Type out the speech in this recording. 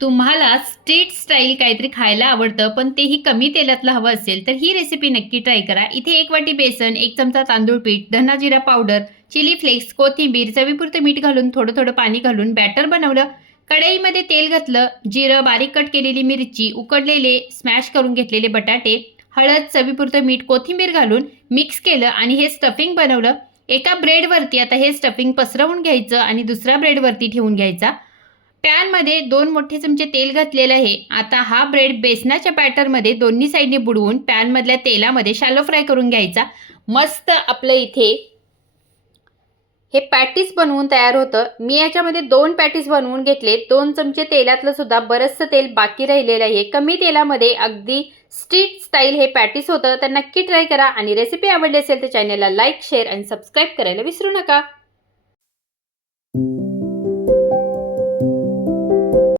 तुम्हाला street style काहीतरी खायला आवडतं, पण तेही कमी तेलातलं हवं असेल, तर ही रेसिपी नक्की ट्राय करा. इथे 1 वाटी बेसन, 1 चमचा तांदूळ पीठ, धना जिरा पावडर, चिली फ्लेक्स, कोथिंबीर, चवीपुरतं मीठ घालून थोडं-थोडं पाणी घालून बॅटर बनवलं. कढईमध्ये तेल घातलं, जिरं, बारीक कट केलेली मिरची, उकडलेले स्मॅश करून घेतलेले बटाटे, हळद, चवीपुरतं मीठ, कोथिंबीर घालून मिक्स केलं आणि हे स्टफिंग बनवलं. एका ब्रेडवरती आता हे स्टफिंग पसरवून घ्यायचं आणि दुसऱ्या ब्रेडवरती ठेवून घ्यायचा. पॅनमध्ये 2 मोठे चमचे तेल घातलेलं आहे. आता हा ब्रेड बेसनाच्या बॅटरमध्ये दोन्ही साईडने बुडवून पॅनमधल्या तेलामध्ये शॅलो फ्राय करून घ्यायचा. मस्त आपलं इथे हे पॅटीस बनवून तयार होतं. मी याच्यामध्ये 2 पॅटीस बनवून घेतले. 2 चमचे तेलातलं सुद्धा बरंचसं तेल बाकी राहिलेलं आहे. कमी तेलामध्ये अगदी स्ट्रीट स्टाईल हे पॅटीस होतं. तर नक्की ट्राय करा आणि रेसिपी आवडली असेल तर चॅनलला लाईक, शेअर आणि सबस्क्राईब करायला विसरू नका.